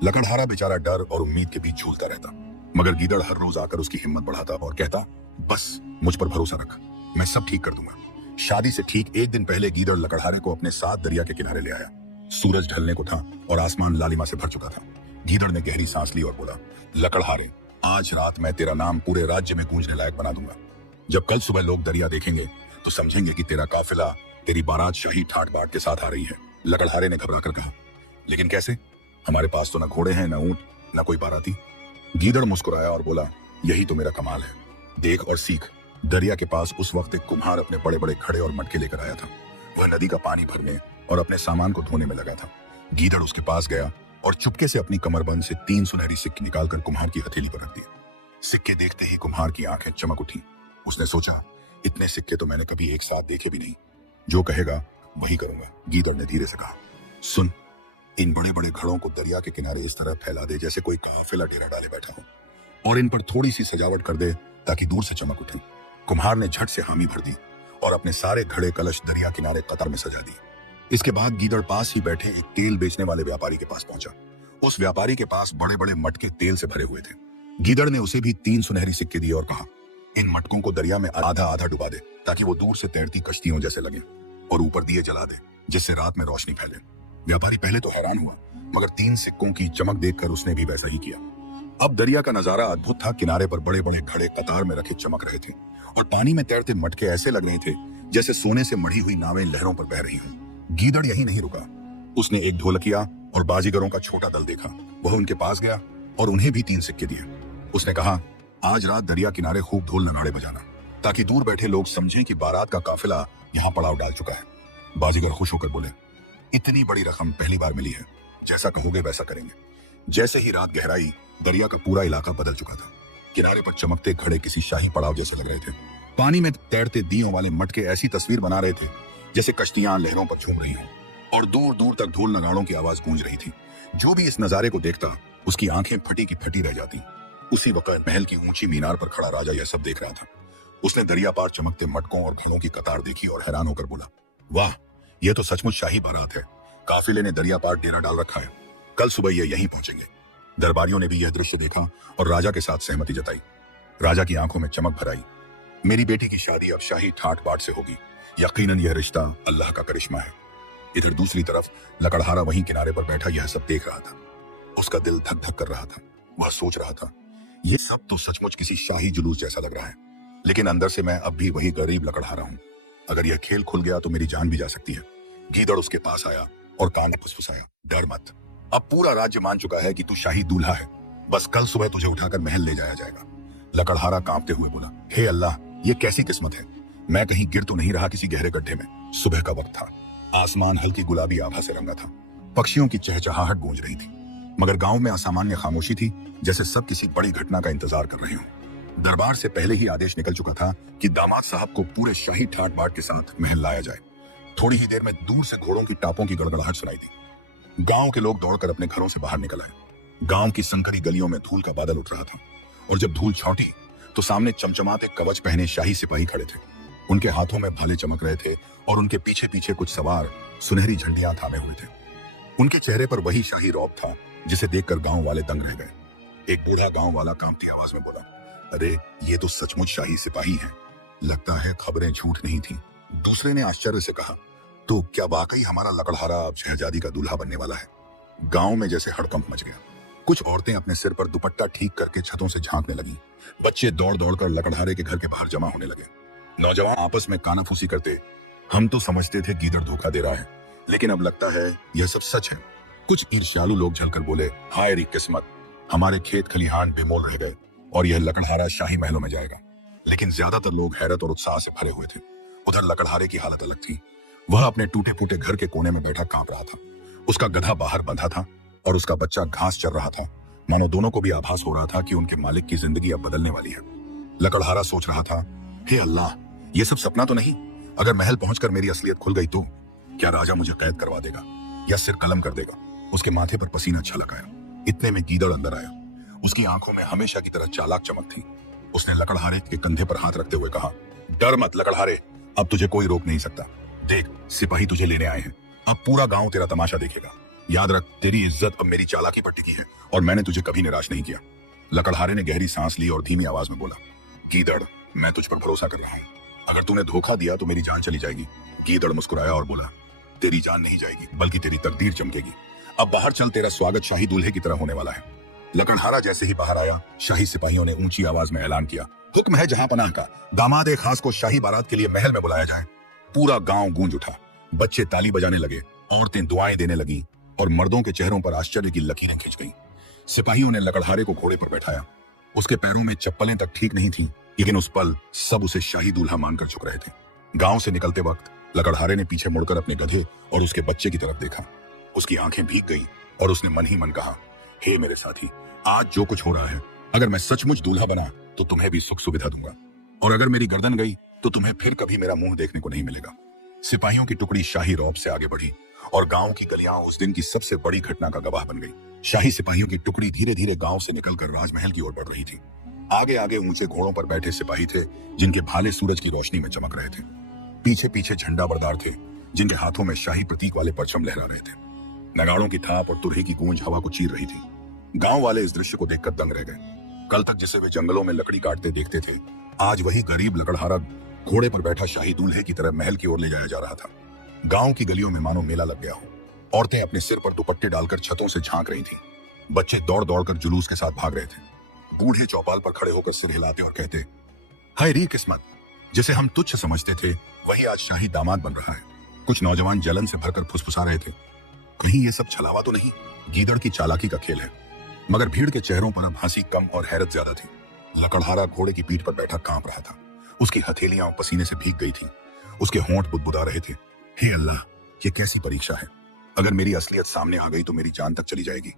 लकड़हारा बेचारा डर और उम्मीद के बीच झूलता रहता, मगर गीदड़ हर रोज आकर उसकी हिम्मत बढ़ाता और कहता, बस मुझ पर भरोसा रख, मैं सब ठीक कर दूंगा। शादी से ठीक एक दिन पहले गीदड़ लकड़हारे को अपने साथ दरिया के किनारे ले आया। सूरज ढलने को था और आसमान लालिमा से भर चुका था। गीदड़ ने गहरी सांस ली और बोला, लकड़हारे, आज रात मैं तेरा नाम पूरे राज्य में गूंजने लायक बना दूंगा। जब कल सुबह लोग दरिया देखेंगे तो समझेंगे कि तेरा काफिला, तेरी बारात शाही ठाट बाट के साथ आ रही है। लकड़हारे ने घबरा कर कहा, लेकिन कैसे? हमारे पास तो न घोड़े हैं, न ऊंट, न कोई बाराती। गीदड़ मुस्कुराया और बोला, यही तो मेरा कमाल है, देख और सीख। दरिया के पास उस वक्त एक कुम्हार अपने बड़े बड़े घड़े और मटके लेकर आया था। वह नदी का पानी भरने और अपने सामान को धोने में लगा था। गीदड़ उसके पास गया और चुपके से अपनी कमरबंद से 3 सुनहरी सिक्के निकालकर कुम्हार की हथेली पर रख दिए। सिक्के देखते ही कुम्हार की आंखें चमक उठी। उसने सोचा, इतने सिक्के तो मैंने कभी एक साथ देखे भी नहीं। जो कहेगा वही करूंगा। गीदड़ ने धीरे से कहा, सुन, इन बड़े बड़े घड़ों को दरिया के किनारे इस तरह फैला दे जैसे कोई काफिला डेरा डाले बैठा हो, और इन पर थोड़ी सी सजावट कर दे ताकि दूर से चमक उठे। कुम्हार ने झट से हामी भर दी और अपने सारे घड़े कलश दरिया किनारे कतार में सजा दी। इसके बाद गीदड़ पास ही बैठे एक तेल बेचने वाले व्यापारी के पास पहुंचा। उस व्यापारी के पास बड़े बड़े मटके तेल से भरे हुए थे। गीदड़ ने उसे भी 3 सुनहरी सिक्के दिए और कहा, इन मटकों को दरिया में आधा आधा डुबा दे ताकि वो दूर से तैरती कश्तियों जैसे लगे, और ऊपर दिए जला दे जिससे रात में रोशनी फैले। व्यापारी पहले तो हैरान हुआ, मगर 3 सिक्कों की चमक देखकर उसने भी वैसा ही किया। अब दरिया का नजारा अद्भुत था। किनारे पर बड़े बड़े घड़े कतार में रखे चमक रहे थे और पानी में तैरते मटके ऐसे लग रहे थे जैसे सोने से मढ़ी हुई नावें लहरों पर बह रही हों। गीदड़ यही नहीं रुका। उसने एक ढोलकिया और बाजीगरों का छोटा दल देखा। वह उनके पास गया और उन्हें भी 3 सिक्के दिए। उसने कहा, आज रात दरिया किनारे खूब ढोल नगाड़े बजाना ताकि दूर बैठे लोग समझें कि बारात का काफिला यहाँ पड़ाव डाल चुका है। बाजीगर खुश होकर बोले, इतनी बड़ी रकम पहली बार मिली है, जैसा कहोगे वैसा करेंगे। जैसे ही रात गहराई, दरिया का पूरा इलाका बदल चुका था। किनारे पर चमकते घड़े किसी शाही पड़ाव जैसे लग रहे थे। पानी में तैरते दियों वाले मटके ऐसी तस्वीर बना रहे थे जैसे कश्तियां लहरों पर झूम रही हों, और दूर दूर तक ढोल नगाड़ों की आवाज गूंज रही थी। जो भी इस नजारे को देखता, उसकी आंखें फटी की फटी रह जाती। उसी वक्त महल की ऊंची मीनार पर खड़ा राजा यह सब देख रहा था। उसने दरिया पार चमकते मटकों और घड़ों की कतार देखी और हैरान होकर बोला, वाह, यह तो सचमुच शाही बारात है। काफिले ने दरिया पार डेरा डाल रखा है। कल सुबह ये यहीं पहुंचेंगे। दरबारियों ने भी यह दृश्य देखा और राजा के साथ सहमति जताई। राजा की आंखों में चमक भर आई। मेरी बेटी की शादी अब शाही ठाट बाट से होगी। यकीनन यह रिश्ता अल्लाह का करिश्मा है। इधर दूसरी तरफ लकड़हारा वहीं किनारे पर बैठा यह सब देख रहा था। उसका दिल धक धक कर रहा था। वह सोच रहा था, यह सब तो सचमुच किसी शाही जुलूस जैसा लग रहा है, लेकिन अंदर से मैं अब भी वही गरीब लकड़हारा हूं। अगर यह खेल खुल गया तो मेरी जान भी जा सकती है। गीदड़ उसके पास आया और कान में फुसफुसाया, डर मत, अब पूरा राज्य मान चुका है कि तू शाही दूल्हा है। बस कल सुबह तुझे उठाकर महल ले जाया जाएगा। लकड़हारा कांपते हुए बोला, हे अल्लाह, ये कैसी किस्मत है। मैं कहीं गिर तो नहीं रहा किसी गहरे गड्ढे में। सुबह का वक्त था। आसमान हल्की गुलाबी आभा से रंगा था। पक्षियों की चहचहाहट गूंज रही थी, मगर गांव में असामान्य खामोशी थी, जैसे सब किसी बड़ी घटना का इंतजार कर रहे हों। दरबार से पहले ही आदेश निकल चुका था कि दामाद साहब को पूरे शाही ठाट बाट के साथ महल लाया जाए। थोड़ी ही देर में दूर से घोड़ों की टापों की गड़गड़ाहट सुनाई दी। गांव के लोग दौड़कर अपने घरों से बाहर निकल आए। गांव की संकरी गलियों में धूल का बादल उठ रहा था, और जब धूल छौटी तो सामने चमचमाते कवच पहने शाही सिपाही खड़े थे। उनके हाथों में भाले चमक रहे थे और उनके पीछे पीछे कुछ सवार सुनहरी झंडियां थामे हुए थे। उनके चेहरे पर वही शाही रौब था जिसे देखकर गांव वाले दंग रह गए। एक बूढ़ा गांव वाला कांपती आवाज में बोला, अरे ये तो सचमुच शाही सिपाही हैं। लगता है खबरें झूठ नहीं थी। दूसरे ने आश्चर्य से कहा, तो क्या वाकई हमारा लकड़हारा अब शहजादी का दूल्हा बनने वाला है? गांव में जैसे हड़कंप मच गया। कुछ औरतें अपने सिर पर दुपट्टा ठीक करके छतों से झांकने लगी। बच्चे दौड़ दौड़कर लकड़हारे के घर के बाहर जमा होने लगे। नौजवान आपस में कानाफूसी करते, हम तो समझते थे गीदड़ धोखा दे रहा है, लेकिन अब लगता है यह सब सच है। कुछ ईर्ष्यालु लोग झलकर बोले, हाय री किस्मत, हमारे खेत खलिहान बेमोल रह गए और यह लकड़हारा शाही महलों में जाएगा। लेकिन ज्यादातर लोग हैरत और उत्साह से भरे हुए थे। उधर लकड़हारे की हालत अलग थी। वह अपने टूटे फूटे घर के कोने में बैठा कांप रहा था। उसका गधा बाहर बंधा था और उसका बच्चा घास चर रहा था। मानो दोनों को भी आभास हो रहा था कि उनके मालिक की जिंदगी अब बदलने वाली है। लकड़हारा सोच रहा था, हे अल्लाह, ये सब सपना तो नहीं? अगर महल पहुंचकर मेरी असलियत खुल गई तो क्या राजा मुझे कैद करवा देगा या सिर कलम कर देगा? उसके माथे पर पसीना छलक आया। इतने में गीदड़ अंदर आया। उसकी आंखों में हमेशा की तरह चालाक चमक थी। उसने लकड़हारे के कंधे पर हाथ रखते हुए कहा, डर मत लकड़हारे, अब तुझे कोई रोक नहीं सकता। देख, सिपाही तुझे लेने आए हैं। अब पूरा गांव तेरा तमाशा देखेगा। याद रख, तेरी इज्जत अब मेरी चालाकी पर टिकी है और मैंने तुझे कभी निराश नहीं किया। लकड़हारे ने गहरी सांस ली और धीमी आवाज में बोला, गीदड़, मैं तुझ पर भरोसा कर रहा हूं। अगर तूने धोखा दिया तो मेरी जान चली जाएगी। गीदड़ मुस्कुराया और बोला, तेरी जान नहीं जाएगी, बल्कि तेरी तकदीर चमकेगी। अब बाहर चल, तेरा स्वागत शाही दूल्हे की तरह होने वाला है। लकड़हारा जैसे ही बाहर आया, शाही सिपाहियों ने ऊंची आवाज में ऐलान किया, हुक्म है जहां पनाह का, दामाद खास को शाही बारात के लिए महल में बुलाया जाए। पूरा गांव गूंज उठा। बच्चे ताली बजाने लगे, औरतें दुआएं देने लगी और मर्दों के चेहरों पर आश्चर्य की लकीरें खिंच गईं। सिपाहियों ने लकड़हारे को घोड़े पर बैठाया। उसके पैरों में चप्पलें तक ठीक नहीं थीं, लेकिन उस पल सब उसे शाही दूल्हा मानकर झुक रहे थे। गांव से निकलते वक्त लकड़हारे ने पीछे मुड़कर अपने गधे और उसके बच्चे की तरफ देखा। उसकी आंखें भीग गईं और उसने मन ही मन कहा, हे मेरे साथी, आज जो कुछ हो रहा है, अगर मैं सचमुच दूल्हा बना तो तुम्हें भी सुख सुविधा दूंगा, और अगर मेरी गर्दन गई तो तुम्हें फिर कभी मेरा मुंह देखने को नहीं मिलेगा। सिपाहियों की टुकड़ी शाही रौब से आगे बढ़ी और गांव की गलियां उस दिन की सबसे बड़ी घटना का गवाह बन गई। शाही सिपाहियों की टुकड़ी धीरे धीरे गांव से निकलकर राजमहल की ओर बढ़ रही थी। आगे आगे ऊंचे घोड़ों पर बैठे सिपाही थे, जिनके भाले सूरज की रोशनी में चमक रहे थे। पीछे पीछे झंडा बरदार थे, जिनके हाथों में शाही प्रतीक वाले परचम लहरा रहे थे। नगाड़ों की थाप और तुरही की गूंज हवा को चीर रही थी। गांव वाले इस दृश्य को देखकर दंग रह गए। कल तक जिसे वे जंगलों में लकड़ी काटते देखते थे, आज वही गरीब लकड़हारा घोड़े पर बैठा शाही दूल्हे की तरह महल की ओर ले जाया जा रहा था। गांव की गलियों में मानो मेला लग गया हो। औरतें अपने सिर पर दुपट्टे डालकर छतों से झांक रही थीं। बच्चे दौड़ दौड़कर जुलूस के साथ भाग रहे थे। बूढ़े चौपाल पर खड़े होकर सिर हिलाते और कहते, हाय री किस्मत, जिसे हम तुच्छ समझते थे वही आज शाही दामाद बन रहा है। कुछ नौजवान जलन से भरकर फुसफुसा रहे थे, कहीं ये सब छलावा तो नहीं? गीदड़ की चालाकी का खेल है। मगर भीड़ के चेहरों पर अब हंसी कम और हैरत ज्यादा थी। लकड़हारा घोड़े की पीठ पर बैठा कांप रहा था। उसकी हथेलियां पसीने से भीग गई थीं। उसके होंठ बुदबुदा रहे थे। हे अल्लाह, ये कैसी परीक्षा है। अगर मेरी असलियत सामने आ गई तो मेरी जान तक चली जाएगी।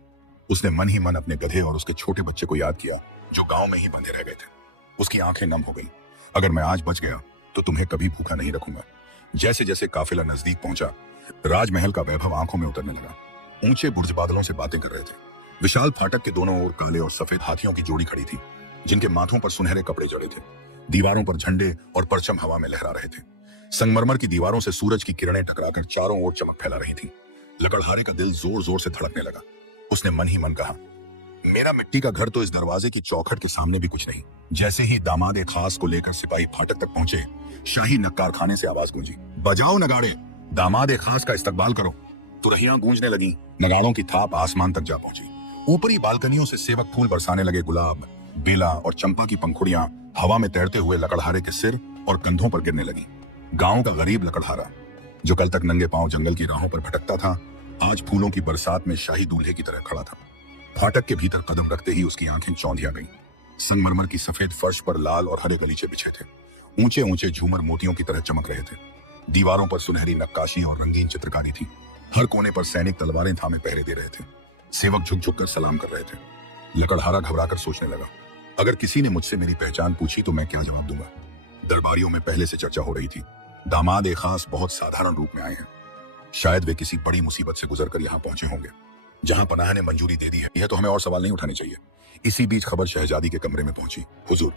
उसने मन ही मन अपने गधे और उसके छोटे बच्चे को याद किया, जो गांव में ही बंधे रह गए थे। उसकी आंखें नम हो गईं। अगर मैं आज बच गया तो तुम्हें कभी भूखा नहीं रखूंगा। जैसे जैसे काफिला नजदीक पहुंचा, राजमहल का वैभव आंखों में उतरने लगा। ऊंचे बुर्ज बादलों से बातें कर रहे थे। विशाल फाटक के दोनों ओर काले और सफेद हाथियों की जोड़ी खड़ी थी, जिनके माथों पर सुनहरे कपड़े जड़े थे। दीवारों पर झंडे और परचम हवा में लहरा रहे थे। संगमरमर की दीवारों से सूरज की किरणें टकराकर चारों ओर चमक फैला रही थीं। लकड़हारे का दिल जोर जोर से धड़कने लगा। उसने मन ही मन कहा, मेरा मिट्टी का घर तो इस दरवाजे की चौखट के सामने भी कुछ नहीं। जैसे ही दामाद खास को लेकर सिपाही फाटक तक पहुंचे, शाही नक्कार खाने से आवाज गूंजी, बजाओ नगाड़े, दामाद खास का इस्तकबाल करो। तुरहियां गूंजने लगी। नगाड़ों की थाप आसमान तक जा पहुंची। ऊपरी बालकनियों से सेवक फूल बरसाने लगे। गुलाब, बेला और चंपा की पंखुड़ियां हवा में तैरते हुए लकड़हारे के सिर और कंधों पर गिरने लगी। गांव का गरीब लकड़हारा, जो कल तक नंगे पांव जंगल की राहों पर भटकता था, आज फूलों की बरसात में शाही दूल्हे की तरह खड़ा था। फाटक के भीतर कदम रखते ही उसकी आंखें चौंधिया गईं। संगमरमर की सफेद फर्श पर लाल और हरे गलीचे बिछे थे। ऊंचे ऊंचे झूमर मोतियों की तरह चमक रहे थे। दीवारों पर सुनहरी नक्काशी और रंगीन चित्रकारी थी। हर कोने पर सैनिक तलवारें थामे पहरे दे रहे थे। सेवक झुक झुक कर सलाम कर रहे थे। लकड़हारा घबराकर सोचने लगा, अगर किसी ने मुझसे मेरी पहचान पूछी तो मैं क्या जवाब दूंगा। दरबारियों में पहले से चर्चा हो रही थी, दामाद खास बहुत साधारण रूप में आए हैं। शायद वे किसी बड़ी मुसीबत से गुजरकर यहाँ पहुंचे होंगे। जहां पनाह ने मंजूरी दे दी है, यह तो हमें और सवाल नहीं उठाने चाहिए। इसी बीच खबर शहजादी के कमरे में पहुंची। हुजूर,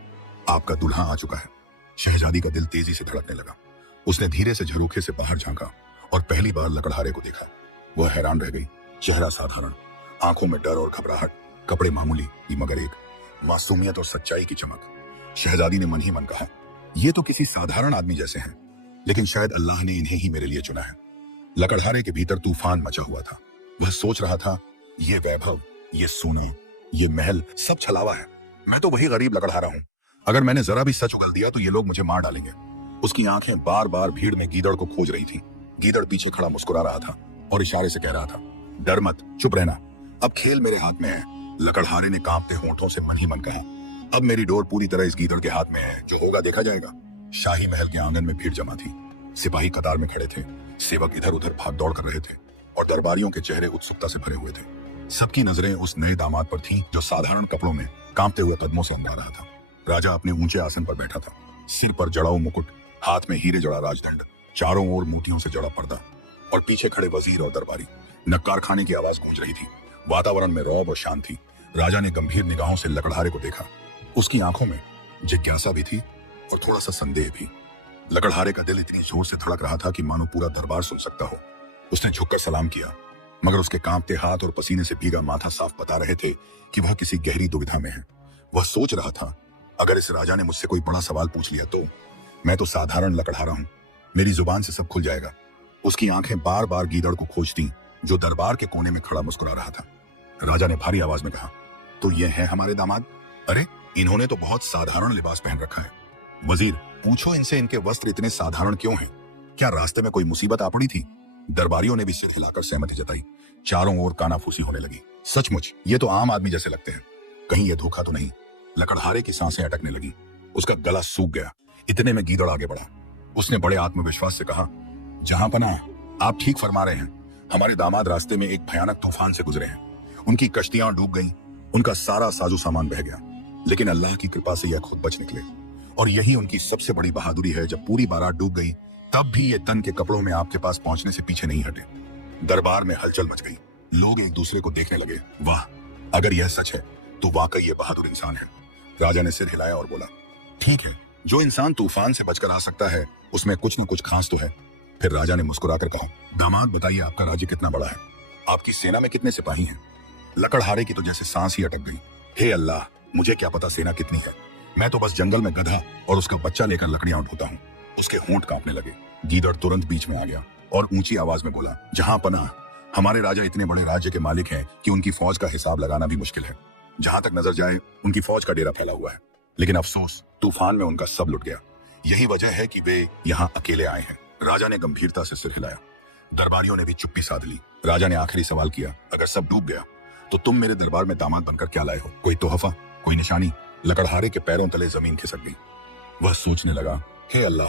आपका दुल्हा आ चुका है। शहजादी का दिल तेजी से धड़कने लगा। उसने धीरे से झरोखे से बाहर झांका और पहली बार लकड़हारे को देखा। वह हैरान रह गई। चेहरा साधारण, आंखों में डर और घबराहट, कपड़े मामूली मगर एक मासूमियत और सच्चाई की चमक। शहजादी ने मन ही मन कहा, ये तो किसी साधारण आदमी जैसे हैं, लेकिन शायद अल्लाह ने इन्हें ही मेरे लिए चुना है। लकड़हारे के भीतर तूफान मचा हुआ था। वह सोच रहा था, ये वैभव, ये सोना, ये महल सब छलावा है। मैं तो वही गरीब लकड़हारा हूं। अगर मैंने जरा भी सच उगल दिया तो ये लोग मुझे मार डालेंगे। उसकी आंखें बार बार भीड़ में गीदड़ को खोज रही थी। गीदड़ पीछे खड़ा मुस्कुरा रहा था और इशारे से कह रहा था, डर मत, चुप रहना, अब खेल मेरे हाथ में है। लकड़हारे ने कांपते होंठों से मन ही मन कहा, अब मेरी डोर पूरी तरह इस गीदड़ के हाथ में है, जो होगा देखा जाएगा। शाही महल के आंगन में भीड़ जमा थी। सिपाही कतार में खड़े थे। सेवक इधर उधर भाग दौड़ कर रहे थे और दरबारियों के चेहरे उत्सुकता से भरे हुए थे। सबकी नजरें उस नए दामाद पर थीं, जो साधारण कपड़ों में कांपते हुए कदमों से अंदर आ रहा था। राजा अपने ऊंचे आसन पर बैठा था। सिर पर जड़ाऊ मुकुट, हाथ में हीरे जड़ा राजदंड, चारों ओर मोतियों से जड़ा पर्दा, और पीछे खड़े वजीर और दरबारी। नक्कार खाने की आवाज गूंज रही थी। वातावरण में रौब और शांति थी। राजा ने गंभीर निगाहों से लकड़हारे को देखा। उसकी आंखों में जिज्ञासा भी थी और थोड़ा सा संदेह भी। लकड़हारे का दिल इतनी जोर से धड़क रहा था कि मानो पूरा दरबार सुन सकता हो। उसने झुककर सलाम किया, मगर उसके कांपते हाथ और पसीने से भीगा माथा साफ बता रहे थे कि वह किसी गहरी दुविधा में है। वह सोच रहा था, अगर इस राजा ने मुझसे कोई बड़ा सवाल पूछ लिया तो मैं तो साधारण लकड़हारा हूं, मेरी जुबान से सब खुल जाएगा। उसकी आंखें बार बार गीदड़ को खोजती, जो दरबार के कोने में खड़ा मुस्कुरा रहा था। राजा ने भारी आवाज में कहा, तो ये है हमारे दामाद? अरे, इन्होंने तो बहुत साधारण लिबास पहन रखा है। वजीर, पूछो इनसे इनके वस्त्र इतने साधारण क्यों हैं? क्या रास्ते में कोई मुसीबत आ पड़ी थी? दरबारियों ने भी सिर हिलाकर सहमति जताई। चारों ओर कानाफूसी होने लगी। सचमुच ये तो आम आदमी जैसे लगते हैं, कहीं ये धोखा तो नहीं? लकड़हारे की सांसें अटकने लगी। उसका गला सूख गया। इतने में गीदड़ आगे बढ़ा। उसने बड़े आत्मविश्वास से कहा, जहां पना, आप ठीक फरमा रहे हैं। हमारे दामाद रास्ते में एक भयानक तूफान से गुजरे हैं। उनकी कश्तियां डूब गईं, उनका सारा साजो सामान बह गया, लेकिन अल्लाह की कृपा से यह खुद बच निकले। और यही उनकी सबसे बड़ी बहादुरी है, जब पूरी बारात डूब गई तब भी ये तन के कपड़ों में आपके पास पहुंचने से पीछे नहीं हटे। दरबार में हलचल मच गई। लोग एक दूसरे को देखने लगे। वाह, अगर यह सच है तो वाकई ये बहादुर इंसान है। राजा ने सिर हिलाया और बोला, ठीक है, जो इंसान तूफान से बचकर आ सकता है उसमें कुछ न कुछ खास तो है। फिर राजा ने मुस्कुराकर कहा, दामाद बताइए, आपका राज्य कितना बड़ा है? आपकी सेना में कितने सिपाही हैं? लकड़हारे की तो जैसे सांस ही अटक गई। हे अल्लाह, मुझे क्या पता सेना कितनी है। मैं तो बस जंगल में गधा और उसके बच्चा लेकर लकड़ियां ढोता हूँ। उसके होंठ कांपने लगे। गीदड़ तुरंत बीच में आ गया और ऊंची आवाज में बोला, जहां पना, हमारे राजा इतने बड़े राज्य के मालिक हैं कि उनकी फौज का हिसाब लगाना भी मुश्किल है। जहां तक नजर जाए उनकी फौज का डेरा फैला हुआ है, लेकिन अफसोस, तूफान में उनका सब लुट गया। यही वजह है कि वे यहाँ अकेले आए हैं। राजा ने गंभीरता से सिर हिलाया। दरबारियों ने भी चुप्पी साध ली। राजा ने आखिरी सवाल किया, अगर सब डूब गया तो तुम मेरे दरबार में दामाद बनकर क्या लाए हो? कोई तोहफा, कोई निशानी? लकड़हारे के पैरों तले जमीन खिसक गई। वह सोचने लगा, हे अल्लाह,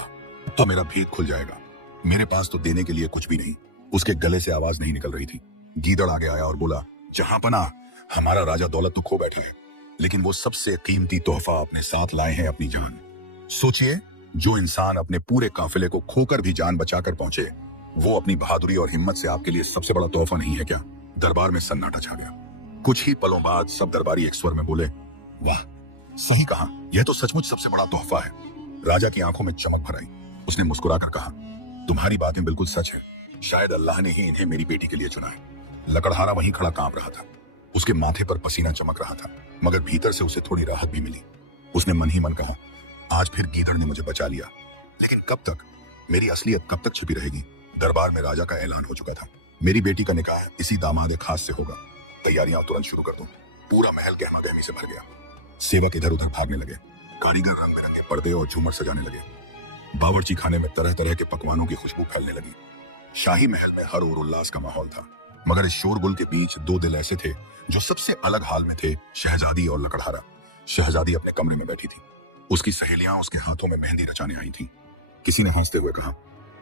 तो मेरा भेद खुल जाएगा। मेरे पास तो देने के लिए कुछ भी नहीं। उसके गले से आवाज नहीं निकल रही थी। गीदड़ आगे आया और बोला, जहां पना, हमारा राजा दौलत तो खो बैठा है, लेकिन वो सबसे कीमती तोहफा अपने साथ लाए हैं, अपनी जान। सोचिए, जो इंसान अपने पूरे काफिले को खोकर भी जान बचाकर पहुंचे, वो अपनी बहादुरी और हिम्मत से आपके लिए सबसे बड़ा तोहफा नहीं है क्या? दरबार में सन्नाटा छा गया। कुछ ही पलों बाद सब दरबारी एक स्वर में बोले, वाह, सही कहा, यह तो सचमुच सबसे बड़ा तोहफा है। राजा की आंखों में चमक भर आई। उसने मुस्कुराकर कहा, तुम्हारी बातें बिल्कुल सच है। शायद अल्लाह ने ही इन्हें मेरी बेटी के लिए चुना है। लकड़हारा वहीं खड़ा कांप रहा था। उसके माथे पर पसीना चमक रहा था, मगर भीतर से उसे थोड़ी राहत भी मिली। उसने मन ही मन कहा, आज फिर गीदड़ ने मुझे बचा लिया, लेकिन कब तक? मेरी असलियत कब तक छिपी रहेगी? दरबार में राजा का ऐलान हो चुका था। मेरी बेटी का निकाह इसी दामाद खास से होगा। तैयारियां तुरंत शुरू कर दो। पूरा महल गहमा गहमी से भर गया। सेवक इधर उधर भागने लगे। कारीगर रंग बिरंगे पर्दे और झूमर सजाने लगे। बावर्ची खाने में तरह तरह के पकवानों की खुशबू फैलने लगी। शाही महल में हर ओर उल्लास का माहौल था, मगर इस शोरगुल के बीच दो दिल ऐसे थे जो सबसे अलग हाल में थे, शहजादी और लकड़हारा। शहजादी अपने कमरे में बैठी थी। उसकी सहेलियां उसके हाथों में मेहंदी रचाने आई थीं। किसी ने हंसते हुए कहा,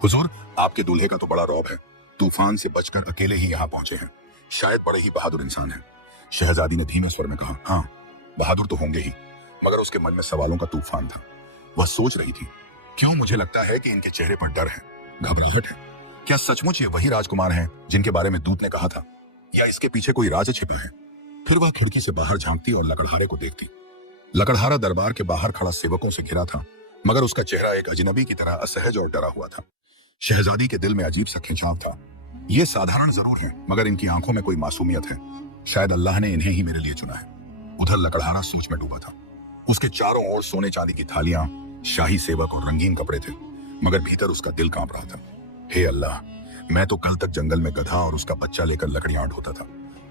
हुजूर, आपके दूल्हे का तो बड़ा रौब है। तूफान से बचकर अकेले ही यहाँ पहुंचे हैं। शायद बड़े ही बहादुर इंसान हैं। शहजादी ने धीमे स्वर में कहा, हाँ, बहादुर तो होंगे ही, मगर उसके मन में सवालों का तूफान था। वह सोच रही थी, क्यों मुझे लगता है कि इनके चेहरे पर डर है, घबराहट है? क्या सचमुच ये वही राजकुमार हैं जिनके बारे में दूत ने कहा था, या इसके पीछे कोई राज छिपा है? फिर वह खिड़की से बाहर झांकती और लकड़हारे को देखती। लकड़हारा दरबार के बाहर खड़ा सेवकों से घिरा था, मगर उसका चेहरा एक अजनबी की तरह असहज और डरा हुआ था। शहजादी के दिल में अजीब सा खिंचाव था। ये साधारण जरूर है, मगर इनकी आंखों में कोई मासूमियत है। शायद अल्लाह ने इन्हें ही मेरे लिए चुना है। उधर लकड़हारा सोच में डूबा था। उसके चारों ओर सोने चांदी की थालियां, शाही सेवक और रंगीन कपड़े थे, मगर भीतर उसका दिल कांप रहा था। हे अल्लाह, मैं तो कल तक जंगल में गधा और उसका बच्चा लेकर लकड़ियां ढोता था,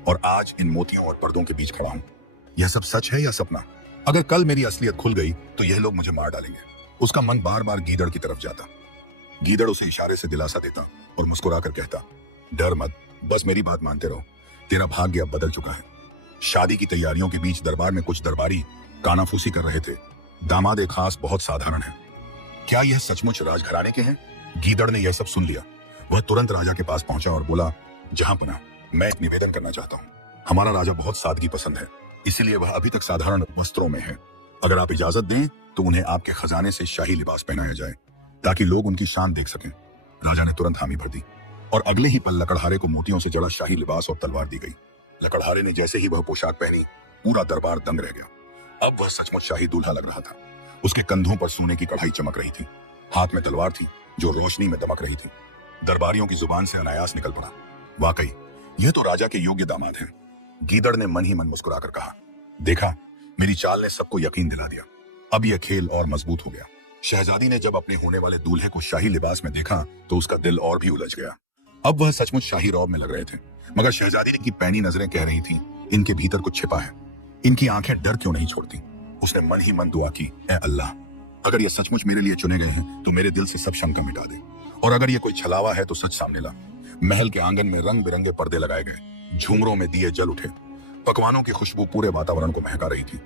और आज इन मोतियों और पर्दों के बीच खड़ा हूं। यह सब सच है या सपना? अगर कल मेरी असलियत खुल गई तो यह लोग मुझे मार डालेंगे। उसका मन बार बार गीदड़ की तरफ जाता। गीदड़ उसे इशारे से दिलासा देता और मुस्कुराकर कहता, डर मत, बस मेरी बात मानते रहो। तेरा भाग्य अब बदल चुका है। शादी की तैयारियों के बीच दरबार में कुछ दरबारी कानाफूसी कर रहे थे। दामाद एक खास बहुत साधारण है। क्या यह सचमुच राजघराने के हैं? गीदड़ ने यह सब सुन लिया। वह तुरंत राजा के पास पहुंचा और बोला, जहां पना, मैं एक निवेदन करना चाहता हूं। हमारा राजा बहुत सादगी पसंद है, इसीलिए वह अभी तक साधारण वस्त्रों में है। अगर आप इजाजत दें तो उन्हें आपके खजाने से शाही लिबास पहनाया जाए। ताकि लोग उनकी शान देख सकें। राजा ने तुरंत हामी भर दी और अगले ही पल लकड़हारे को मोतियों से जड़ा शाही लिबास और तलवार दी गई। लकड़हारे ने जैसे ही वह पोशाक पहनी, पूरा दरबार दंग रह गया। अब वह सचमुच शाही दूल्हा लग रहा था। उसके कंधों पर सोने की कढ़ाई चमक रही थी, हाथ में तलवार थी जो रोशनी में दमक रही थी। दरबारियों की जुबान से अनायास निकल पड़ा, वाकई यह तो राजा के योग्य दामाद हैं। गीदड़ ने मन ही मन मुस्कुराकर कहा, देखा, मेरी चाल ने सबको यकीन दिला दिया। अब यह खेल और मजबूत हो गया। शहजादी ने जब अपने होने वाले दूल्हे को शाही लिबास में देखा तो उसका दिल और भी उलझ गया। अब वह सचमुच शाही रौब में लग रहे थे, मगर शहजादी की पैनी नजरें कह रही थी, इनके भीतर कुछ छिपा है। इनकी आंखें डर क्यों नहीं छोड़ती। उसने मन ही मन दुआ की, ऐ अल्लाह, अगर ये सचमुच मेरे लिए चुने गए हैं तो मेरे दिल से सब शंका मिटा दे, और अगर ये कोई छलावा है तो सच सामने ला। महल के आंगन में रंग बिरंगे पर्दे लगाए गए, झूमरों में दिए जल उठे, पकवानों की खुशबू पूरे वातावरण को महका रही थी।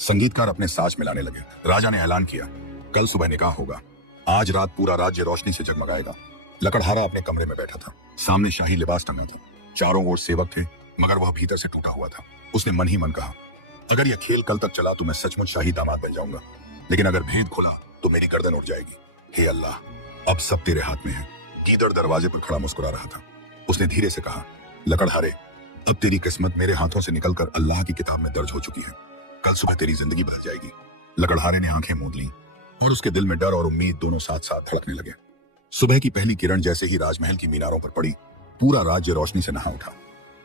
संगीतकार अपने साज मिलाने लगे। राजा ने ऐलान किया, कल सुबह निकाह होगा। आज रात पूरा राज्य रोशनी से जगमगाएगा। लकड़हारा अपने कमरे में बैठा था, सामने शाही लिबास टंगा था, चारों ओर सेवक थे, मगर वह भीतर से टूटा हुआ था। उसने मन ही मन कहा, अगर यह खेल कल तक चला तो मैं सचमुच शाही दामाद बन जाऊंगा, लेकिन अगर भेद खुला तो मेरी गर्दन उठ जाएगी। हे अल्लाह, अब सब तेरे हाथ में है। गीदड़ दरवाजे पर खड़ा मुस्कुरा रहा था। उसने धीरे से कहा, लकड़हारे, अब तेरी किस्मत मेरे हाथों से निकलकर अल्लाह की किताब में दर्ज हो चुकी है। कल सुबह तेरी जिंदगी बदल जाएगी। लकड़हारे ने आंखें मूंद लीं और उसके दिल में डर और उम्मीद दोनों साथ साथ धड़कने लगे। सुबह की पहली किरण जैसे ही राजमहल की मीनारों पर पड़ी, पूरा राज्य रोशनी से नहा उठा।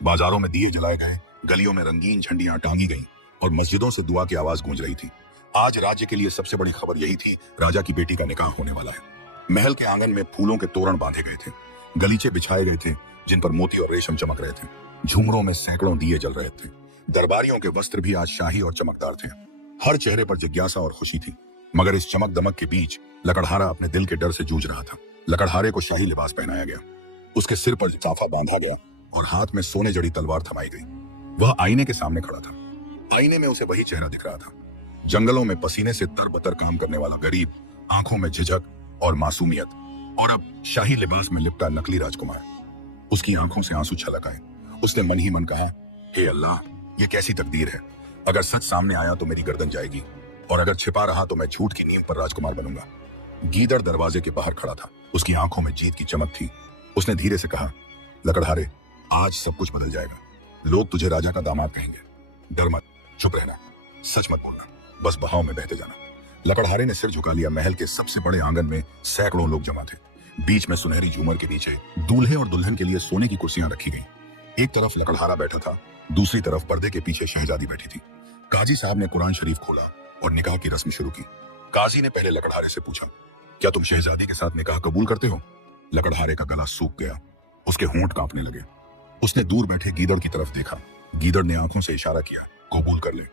बाजारों में दिए जलाए गए, गलियों में रंगीन झंडियां टांगी गईं और मस्जिदों से दुआ की आवाज गूंज रही थी। आज राज्य के लिए सबसे बड़ी खबर यही थी, राजा की बेटी का निकाह होने वाला है। महल के आंगन में फूलों के तोरण बांधे गए थे, गलीचे बिछाए गए थे जिन पर मोती और रेशम चमक रहे थे, झूमरों में सैकड़ों दिए जल रहे थे। दरबारियों के वस्त्र भी आज शाही और चमकदार थे। हर चेहरे पर जिज्ञासा और खुशी थी, मगर इस चमक दमक के बीच लकड़हारा अपने दिल के डर से जूझ रहा था। लकड़हारे को शाही लिबास पहनाया गया, उसके सिर पर साफा बांधा गया और हाथ में सोने जड़ी तलवार थमाई गई। वह आईने के सामने खड़ा था। आईने में उसे वही चेहरा दिख रहा था, जंगलों में पसीने से तरबतर काम करने वाला गरीब, आंखों में झिझक और मासूमियत, और अब शाही लिबास में लिपटा नकली राजकुमार। उसकी आंखों से आंसू छलक आए। उसने मन ही मन कहा, हे अल्लाह, ये कैसी तकदीर है। अगर सच सामने आया तो मेरी गर्दन जाएगी, और अगर छिपा रहा तो मैं झूठ की नींव पर राजकुमार बनूंगा। गीदड़ दरवाजे के बाहर खड़ा था, उसकी आंखों में जीत की चमक थी। उसने धीरे से कहा, लकड़हारे, आज सब कुछ बदल जाएगा। लोग तुझे राजा का दामाद कहेंगे। डर मत, चुप रहना, सच मत बोलना, बस बहाव में बहते जाना। लकड़हारे ने सिर झुका लिया। महल के सबसे बड़े आंगन में सैकड़ों लोग जमा थे। बीच में सुनहरी झूमर के नीचे दूल्हे और दुल्हन के लिए सोने की कुर्सियां रखी गईं। एक तरफ लकड़हारा बैठा था, दूसरी तरफ पर्दे के पीछे शहजादी बैठी थी। काजी साहब ने कुरान शरीफ खोला और निकाह की रस्म शुरू की। काजी ने पहले लकड़हारे से पूछा, क्या तुम शहजादी के साथ निकाह कबूल करते हो? लकड़हारे का गला सूख गया, उसके होंठ कांपने लगे। उसने दूर बैठे गीदड़ की तरफ देखा। गीदड़ ने आंखों से इशारा किया, कबूल कर ले।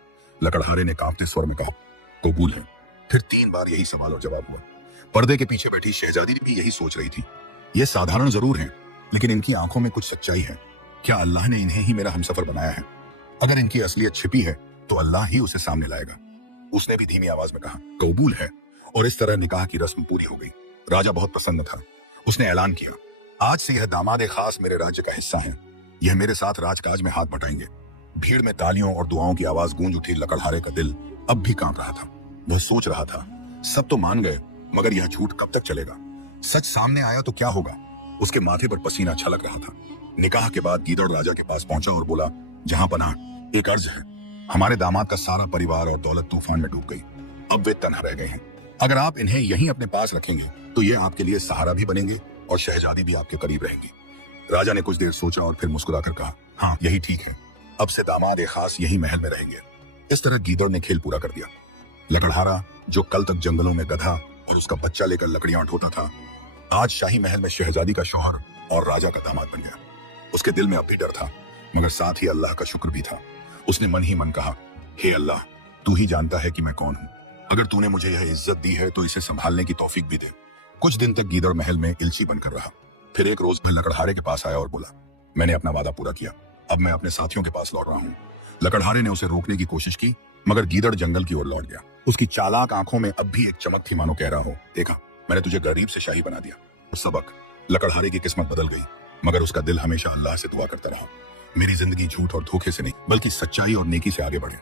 लकड़हारे ने कांपते स्वर में कहा, कबूल है। फिर 3 बार यही सवाल और जवाब हुआ। पर्दे के पीछे बैठी शहजादी भी यही सोच रही थी। ये साधारण जरूर है, लेकिन इनकी आंखों में कुछ सच्चाई है। क्या अल्लाह ने इन्हें ही मेरा हमसफर बनाया है? अगर इनकी असलियत छिपी है तो अल्लाह ही उसे सामने लाएगा। उसने भी धीमी आवाज में कहा, कबूल है। और इस तरह निकाह की रस्म पूरी हो गई। राजा बहुत प्रसन्न था। उसने ऐलान किया, आज से यह दामाद खास मेरे राज्य का हिस्सा है। यह मेरे साथ राजकाज में हाथ बटाएंगे। भीड़ में तालियों और दुआओं की आवाज गूंज उठी। लकड़हारे का दिल अब भी कांप रहा था। वह सोच रहा था, सब तो मान गए, मगर यह झूठ कब तक चलेगा? सच सामने आया तो क्या होगा? उसके माथे पर पसीना छलक रहा था। निकाह के बाद गीदड़ राजा के पास पहुंचा और बोला, जहां पनाह, एक अर्ज है। हमारे दामाद का सारा परिवार और दौलत तूफान में डूब गई। अब वे तन्हा रह गए हैं। अगर आप इन्हें यहीं अपने पास रखेंगे तो ये आपके लिए सहारा भी बनेंगे और शहजादी भी आपके करीब रहेंगी। राजा ने कुछ देर सोचा और फिर मुस्कुराकर कहा, हाँ, यही ठीक है। अब से दामाद खास यही महल में रहेंगे। इस तरह गीदड़ ने खेल पूरा कर दिया। लकड़हारा, जो कल तक जंगलों में गधा और उसका बच्चा लेकर लकड़ियां ढोता था, आज शाही महल में शहजादी का शौहर और राजा का दामाद बन गया। उसके दिल में अब भी डर था, मगर साथ ही अल्लाह का शुक्र भी था। उसने मन ही मन कहा, हे अल्लाह, तू ही जानता है कि मैं कौन हूँ। अगर तूने मुझे यह इज्जत दी है तो इसे संभालने की तौफीक भी दे। कुछ दिन तक गीदड़ महल में इल्ची बनकर रहा। फिर एक रोज वह लकड़हारे के पास आया और बोला, मैंने अपना वादा पूरा किया, अब मैं अपने साथियों के पास लौट रहा हूँ। लकड़हारे ने उसे रोकने की कोशिश की, मगर गीदड़ जंगल की ओर लौट गया। उसकी चालाक आंखों में अब भी एक चमक थी, मानो कह रहा हो, देखा, मैंने तुझे गरीब से शाही बना दिया। उस सबक। लकड़हारे की किस्मत बदल गई, मगर उसका दिल हमेशा अल्लाह से दुआ करता रहा, मेरी जिंदगी झूठ और धोखे से नहीं बल्कि सच्चाई और नेकी से आगे बढ़े।